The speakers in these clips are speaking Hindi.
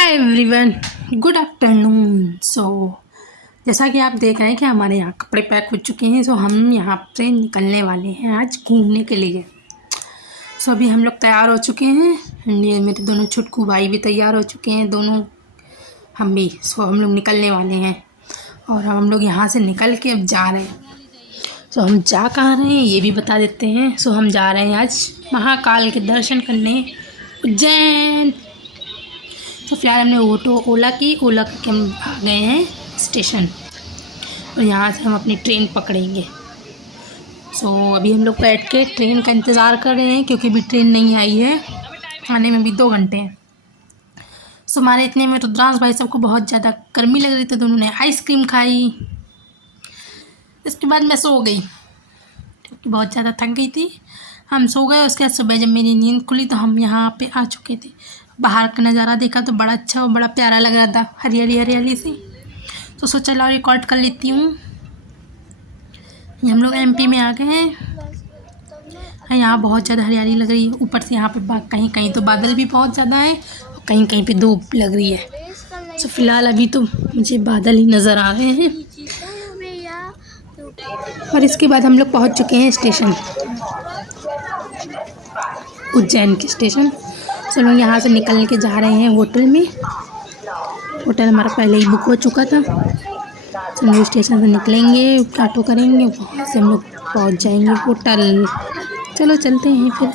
Hi everyone, good afternoon. जैसा कि आप देख रहे हैं कि हमारे यहाँ कपड़े पैक हो चुके हैं। हम यहाँ से निकलने वाले हैं आज घूमने के लिए। अभी हम लोग तैयार हो चुके हैं। ये मेरे दोनों छुटकू भाई भी तैयार हो चुके हैं, दोनों हम भी। हम लोग निकलने वाले हैं और हम लोग यहाँ से निकल के अब जा रहे हैं। हम जा कहाँ रहे हैं ये भी बता देते हैं। हम जा रहे हैं आज महाकाल के दर्शन करने उज्जैन। फिलहाल हमने ओला करके हम आ गए हैं स्टेशन और यहाँ से हम अपनी ट्रेन पकड़ेंगे। अभी हम लोग बैठ के ट्रेन का इंतज़ार कर रहे हैं क्योंकि अभी ट्रेन नहीं आई है, आने में भी 2 घंटे हैं। हमारे इतने में रुद्रांश भाई सबको बहुत ज़्यादा गर्मी लग रही थी, तो उन्होंने आइसक्रीम खाई। इसके बाद मैं सो गई क्योंकि बहुत ज़्यादा थक गई थी। हम सो गए। उसके बाद सुबह जब मेरी नींद खुली तो हम यहाँ पे आ चुके थे। बाहर का नज़ारा देखा तो बड़ा अच्छा और बड़ा प्यारा लग रहा था, हरियाली सी। तो सोचा लो रिकॉर्ड कर लेती हूँ। हम लोग एमपी में आ गए हैं। यहाँ बहुत ज़्यादा हरियाली लग रही है। ऊपर से यहाँ पे कहीं कहीं तो बादल भी बहुत ज़्यादा है और कहीं कहीं पे धूप लग रही है। फ़िलहाल अभी तो मुझे बादल ही नज़र आ रहे हैं। और इसके बाद हम लोग पहुँच चुके हैं स्टेशन, उज्जैन के स्टेशन। लोग यहाँ से निकल के जा रहे हैं होटल में। होटल हमारा पहले ही बुक हो चुका था। हम लोग स्टेशन से निकलेंगे, ऑटो करेंगे, वहाँ से हम लोग पहुँच जाएंगे होटल। चलो चलते हैं फिर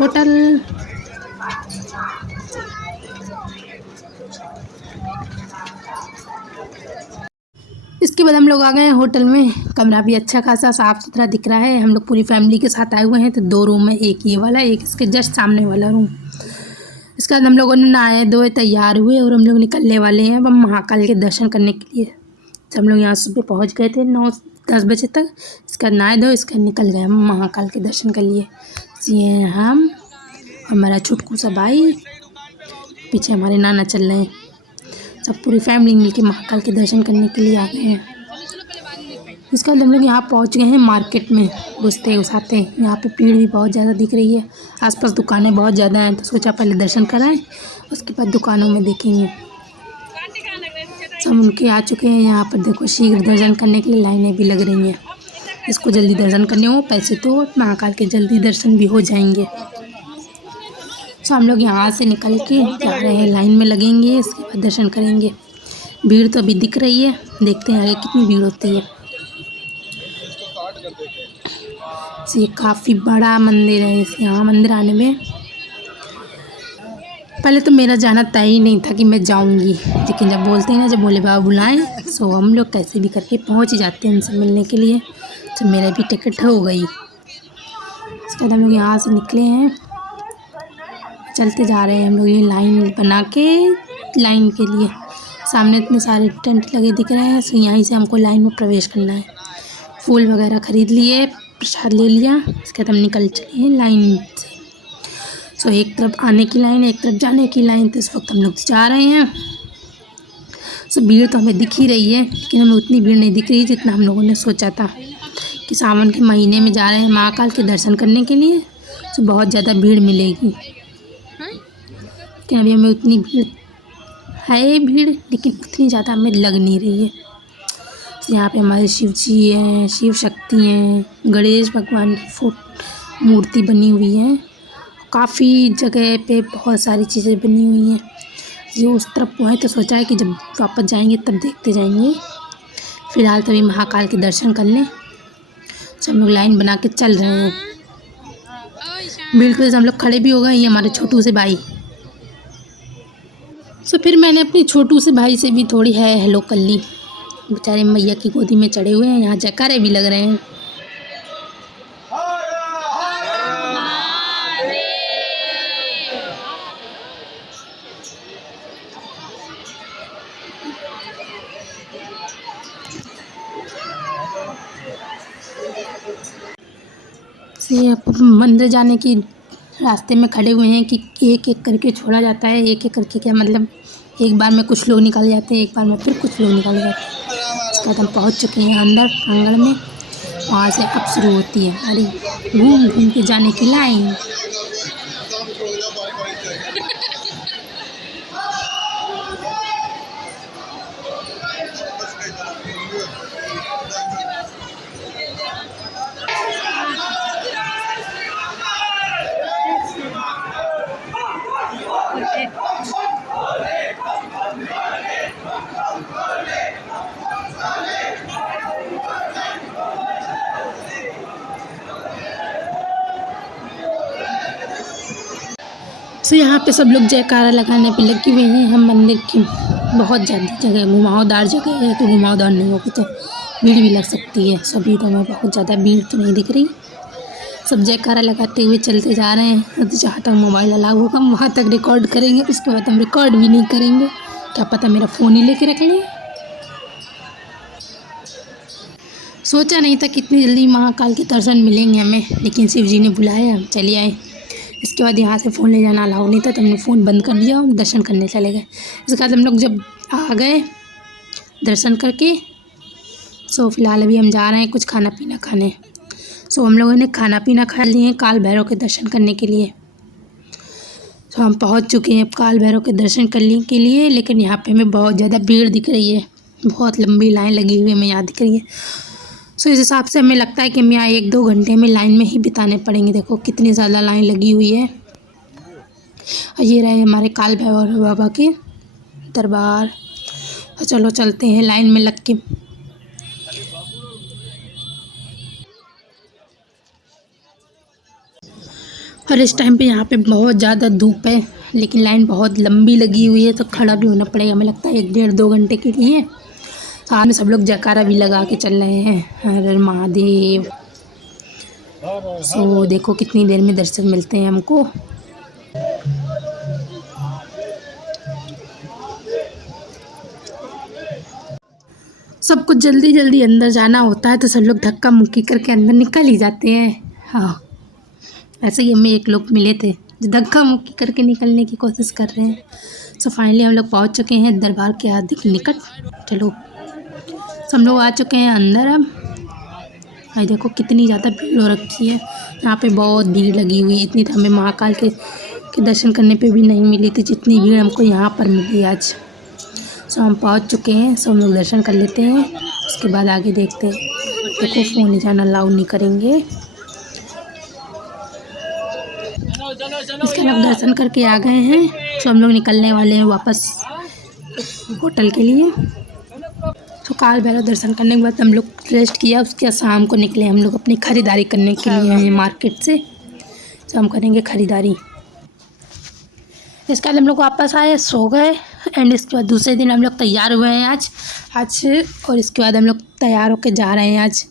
होटल। इसके बाद हम लोग आ गए हैं होटल में। कमरा भी अच्छा खासा साफ़ सुथरा दिख रहा है। हम लोग पूरी फैमिली के साथ आए हुए हैं, तो 2 रूम है, एक ये वाला, एक इसके जस्ट सामने वाला रूम। इसके बाद हम लोगों ने नहाए धोए तैयार हुए और हम लोग निकलने वाले हैं अब हम महाकाल के दर्शन करने के लिए। तो हम लोग यहाँ सुबह पहुँच गए थे 9-10 बजे तक। इसका नहाए धोए इसका निकल गए हम महाकाल के दर्शन के लिए। ये हम हमारा छुटकू सा भाई, पीछे हमारे नाना चल रहे हैं। सब पूरी फैमिली मिलके महाकाल के दर्शन करने के लिए आ गए हैं। इसके बाद हम लोग यहाँ पहुँच गए हैं मार्केट में। घुसते घुसाते यहाँ पे भीड़ भी बहुत ज़्यादा दिख रही है। आसपास दुकानें बहुत ज़्यादा हैं, तो सोचा पहले दर्शन कराएं, उसके बाद दुकानों में देखेंगे। सब उनके आ चुके हैं यहाँ पर। देखो शीघ्र दर्शन करने के लिए लाइनें भी लग रही हैं। इसको जल्दी दर्शन करने हो पैसे तो महाकाल के जल्दी दर्शन भी हो जाएंगे। हम लोग यहाँ से निकल के जा रहे हैं, लाइन में लगेंगे, इसके बाद दर्शन करेंगे। भीड़ तो अभी दिख रही है, देखते हैं आगे कितनी भीड़ होती है। ये काफ़ी बड़ा मंदिर है। यहाँ मंदिर आने में पहले तो मेरा जाना तय ही नहीं था कि मैं जाऊंगी, लेकिन जब बोलते हैं ना, जब भोले बाबा बुलाएं, हम लोग कैसे भी करके पहुंच ही जाते हैं उनसे मिलने के लिए। तो मेरा भी टिकट हो गई। इसके बाद हम लोग यहाँ से निकले हैं, चलते जा रहे हैं हम लोग। ये लाइन बना के लाइन के लिए सामने इतने सारे टेंट लगे दिख रहे हैं। यहीं से हमको लाइन में प्रवेश करना है। फूल वगैरह ख़रीद लिए, प्रसाद ले लिया। इसके बाद हम निकल चले हैं लाइन से। एक तरफ आने की लाइन, एक तरफ जाने की लाइन। तो इस वक्त हम लोग जा रहे हैं। भीड़ तो हमें दिख ही रही है, लेकिन हमें उतनी भीड़ नहीं दिख रही जितना हम लोगों ने सोचा था कि सावन के महीने में जा रहे हैं महाकाल के दर्शन करने के लिए, तो बहुत ज़्यादा भीड़ मिलेगी। लेकिन अभी हमें उतनी भीड़ है, लेकिन उतनी ज़्यादा हमें लग नहीं रही है। यहाँ पे हमारे शिव जी हैं, शिव शक्ति हैं, गणेश भगवान की मूर्ति बनी हुई है। काफ़ी जगह पे बहुत सारी चीज़ें बनी हुई हैं। ये उस तरफ है, तो सोचा है कि जब वापस जाएंगे तब देखते जाएंगे। फ़िलहाल तभी महाकाल के दर्शन कर लें। हम लोग लाइन बना के चल रहे हैं। भीड़ की वजह से हम लोग खड़े भी हो गए। ये हमारे छोटू से भाई। फिर मैंने अपनी छोटू से भाई से भी थोड़ी हेलो कर ली। बेचारे मैया की गोदी में चढ़े हुए हैं। यहाँ जयकारे भी लग रहे हैं। मंदिर जाने की रास्ते में खड़े हुए हैं कि एक एक करके छोड़ा जाता है। एक एक करके क्या मतलब, एक बार में कुछ लोग निकल जाते हैं, एक बार में फिर कुछ लोग निकल जाते हैं। इसके बाद हम पहुँच चुके हैं अंदर आंगन में। वहाँ से अब शुरू होती है हमारी घूम घूम के जाने की लाइन। तो यहाँ पे सब लोग जयकारा लगाने पे लगे हुए हैं। हम मंदिर की बहुत ज़्यादा जगह घुमावदार जगह है, तो घुमावदार नहीं होगी तो भीड़ भी लग सकती है। सभी तो हमें बहुत ज़्यादा भीड़ तो नहीं दिख रही। सब जयकारा लगाते हुए चलते जा रहे हैं। तो जहाँ तक मोबाइल अलाउ होगा हम वहाँ तक रिकॉर्ड करेंगे, उसके बाद हम रिकॉर्ड भी नहीं करेंगे। क्या पता मेरा फ़ोन ही लेके रख लें। सोचा नहीं था कितनी जल्दी महाकाल के दर्शन मिलेंगे हमें, लेकिन शिव जी ने बुलाया, हम चले आए। इसके बाद यहाँ से फ़ोन ले जाना अलाउ नहीं था, तो हमने फ़ोन बंद कर दिया और दर्शन करने चले गए। इसके बाद हम लोग जब आ गए दर्शन करके, सो फिलहाल अभी हम जा रहे हैं कुछ खाना पीना खाने। सो हम लोगों ने खाना पीना खा लिए काल भैरव के दर्शन करने के लिए। तो हम पहुँच चुके हैं काल भैरव के दर्शन करने के लिए, लेकिन यहाँ पे हमें बहुत ज़्यादा भीड़ दिख रही है, बहुत लंबी लाइन लगी हुई हमें यहाँ दिख रही है। सो इस हिसाब से हमें लगता है कि हमें यहाँ 1-2 घंटे में लाइन में ही बिताने पड़ेंगे। देखो कितनी ज़्यादा लाइन लगी हुई है। और ये रहे हमारे काल भैरव बाबा के दरबार। तो चलो चलते हैं लाइन में लग के। और इस टाइम पे यहाँ पे बहुत ज़्यादा धूप है, लेकिन लाइन बहुत लंबी लगी हुई है, तो खड़ा भी होना पड़ेगा हमें लगता है 1-1.5-2 घंटे के लिए। साथ में सब लोग जयकारा भी लगा के चल रहे हैं, हर हर महादेव। सो देखो कितनी देर में दर्शन मिलते हैं हमको। सब कुछ जल्दी जल्दी अंदर जाना होता है, तो सब लोग धक्का मुक्की करके अंदर निकल ही जाते हैं। हाँ, ऐसे ही हमें एक लोग मिले थे जो धक्का मुक्की करके निकलने की कोशिश कर रहे हैं। सो फाइनली हम लोग पहुँच चुके हैं दरबार के अधिक निकट। चलो सब लोग आ चुके हैं अंदर। अब भाई देखो कितनी ज़्यादा भीड़ हो रखी है, यहाँ पे बहुत भीड़ लगी हुई है। इतनी तो हमें महाकाल के दर्शन करने पे भी नहीं मिली थी जितनी भीड़ हमको यहाँ पर मिली आज। सो हम पहुँच चुके हैं, सब लोग दर्शन कर लेते हैं, उसके बाद आगे देखते हैं। देखो फ़ोन ले जाना अलाउ नहीं करेंगे। इसके बाद दर्शन करके आ गए हैं, तो हम लोग निकलने वाले हैं वापस होटल के लिए। तो काल भैरव दर्शन करने के बाद हम लोग रेस्ट किया, उसके बाद शाम को निकले हम लोग अपनी ख़रीदारी करने के लिए मार्केट से। तो हम करेंगे ख़रीदारी। इसके बाद हम लोग वापस आए, सो गए। एंड इसके बाद दूसरे दिन हम लोग तैयार हुए हैं आज। और इसके बाद हम लोग तैयार होकर जा रहे हैं आज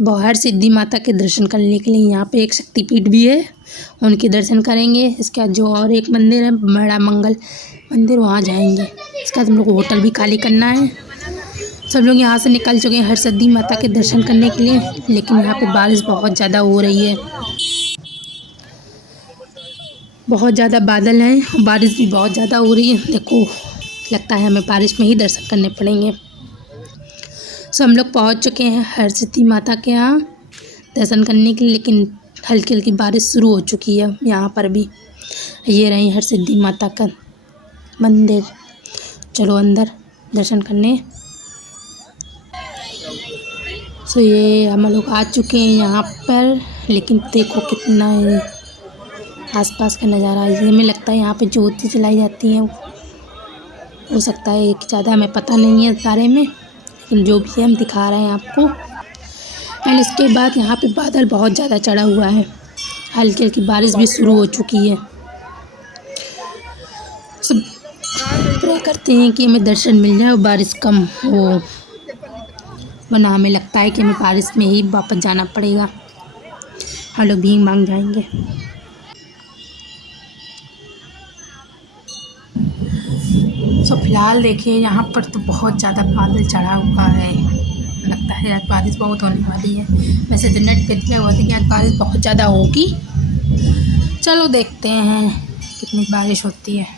बौहर सिद्धि माता के दर्शन करने के लिए। यहाँ पे एक शक्तिपीठ भी है, उनके दर्शन करेंगे। इसके बाद जो और एक मंदिर है बड़ा मंगल मंदिर, वहाँ जाएंगे। इसके बाद हम लोग को होटल भी खाली करना है। सब लोग यहाँ से निकल चुके हैं हर सिद्धि माता के दर्शन करने के लिए, लेकिन यहाँ पे बारिश बहुत ज़्यादा हो रही है, बहुत ज़्यादा बादल हैं और बारिश भी बहुत ज़्यादा हो रही है। देखो लगता है हमें बारिश में ही दर्शन करने पड़ेंगे। सो हम लोग पहुँच चुके हैं हर सिद्धि माता के यहाँ दर्शन करने के लिए, लेकिन हल्की हल्की बारिश शुरू हो चुकी है यहाँ पर भी। ये रही हर सिद्धि माता का मंदिर। चलो अंदर दर्शन करने। सो ये हम लोग आ चुके हैं यहाँ पर, लेकिन देखो कितना आसपास का नज़ारा है। हमें लगता है यहाँ पे ज्योति जलाई जाती है, हो सकता है कि ज़्यादा हमें पता नहीं है इस बारे में, लेकिन जो भी है हम दिखा रहे हैं आपको। एंड इसके बाद यहाँ पे बादल बहुत ज़्यादा चढ़ा हुआ है, हल्की हल्की बारिश भी शुरू हो चुकी है। सब प्रे करते हैं कि हमें दर्शन मिल जाए और बारिश कम हो, वरना हमें लगता है कि हमें बारिश में ही वापस जाना पड़ेगा, हम लोग भीख मांग जाएंगे। सो फिलहाल देखिए यहाँ पर तो बहुत ज़्यादा बादल चढ़ा हुआ है, लगता है आज बारिश बहुत होने वाली है। वैसे तो नेट पे दिया हुआ था कि आज बारिश बहुत ज़्यादा होगी। चलो देखते हैं कितनी बारिश होती है।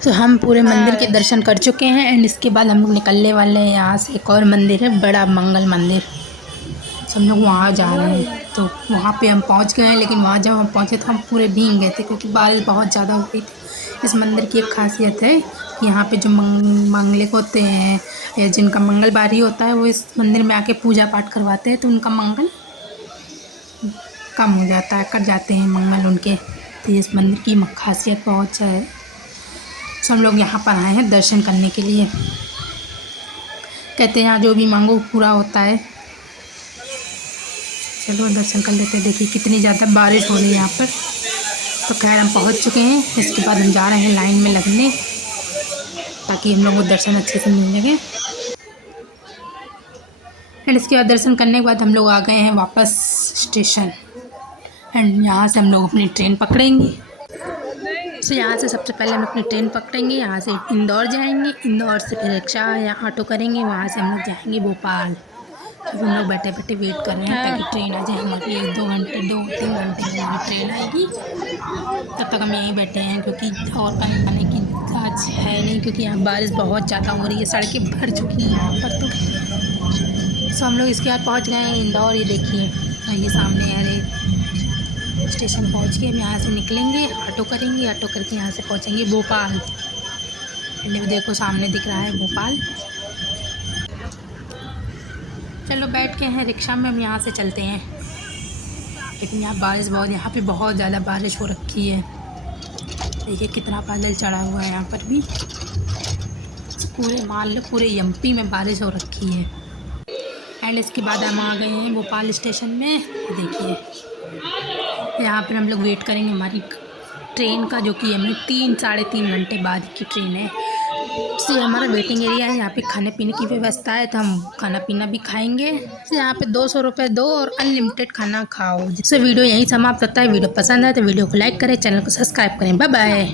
तो हम पूरे मंदिर के दर्शन कर चुके हैं। एंड इसके बाद हम लोग निकलने वाले हैं यहाँ से। एक और मंदिर है बड़ा मंगल मंदिर, सब लोग वहाँ जा रहे हैं। तो वहाँ पे हम पहुँच गए हैं, लेकिन वहाँ जब हम पहुँचे तो हम पूरे भीग गए थे क्योंकि बारिश बहुत ज़्यादा हो गई थी। इस मंदिर की एक खासियत है कि यहाँ पे जो मांगलिक होते हैं या जिनका मंगलवारी होता है वो इस मंदिर में आके पूजा पाठ करवाते हैं, तो उनका मंगल कम हो जाता है, कट जाते हैं मंगल उनके। तो इस मंदिर की खासियत बहुत है। सब लोग यहाँ पर आए हैं दर्शन करने के लिए। कहते हैं यहाँ जो भी मांगो पूरा होता है। चलो दर्शन कर लेते हैं। देखिए कितनी ज़्यादा बारिश हो रही है यहाँ पर। तो खैर हम पहुँच चुके हैं। इसके बाद हम जा रहे हैं लाइन में लगने, ताकि हम लोग को दर्शन अच्छे से मिल सके। एंड इसके बाद दर्शन करने के बाद हम लोग आ गए हैं वापस स्टेशन। एंड यहाँ से हम लोग अपनी ट्रेन पकड़ेंगे। तो यहाँ से सबसे पहले हम अपनी ट्रेन पकड़ेंगे, यहाँ से इंदौर जाएंगे, इंदौर से फिर रिक्शा या ऑटो करेंगे, वहाँ से हम लोग जाएंगे भोपाल। अब हम लोग बैठे बैठे वेट कर रहे हैं ताकि ट्रेन आ जाए हमारी। 2-3 घंटे में हमारी ट्रेन आएगी। तब तक हम यहीं बैठे हैं क्योंकि और कहीं जाने की आज है नहीं, क्योंकि यहाँ बारिश बहुत ज़्यादा हो रही है, सड़कें भर चुकी हैं यहाँ पर। तो हम लोग इसके बाद पहुँच गए हैं इंदौर। ये देखिए ये सामने है स्टेशन पहुँच के। हम यहाँ से निकलेंगे, ऑटो करेंगे, ऑटो करके यहाँ से पहुँचेंगे भोपाल। देखो सामने दिख रहा है भोपाल। चलो बैठ के हैं रिक्शा में, हम यहाँ से चलते हैं। लेकिन यहाँ बारिश बहुत, यहाँ पे बहुत ज़्यादा बारिश हो रखी है। देखिए कितना बादल चढ़ा हुआ है यहाँ पर भी। पूरे मान लो पूरे एमपी में बारिश हो रखी है। एंड इसके बाद हम आ गए हैं भोपाल स्टेशन में। देखिए यहाँ पर हम लोग वेट करेंगे हमारी ट्रेन का, जो कि हमें 3-3.5 घंटे बाद की ट्रेन है। तो ये हमारा वेटिंग एरिया है। यहाँ पे खाने पीने की व्यवस्था है, तो हम खाना पीना भी खाएंगे। तो यहाँ पे 200 रुपये दो और अनलिमिटेड खाना खाओ। जिससे वीडियो यहीं समाप्त होता है। वीडियो पसंद आए तो वीडियो को लाइक करें, चैनल को सब्सक्राइब करें। Bye bye.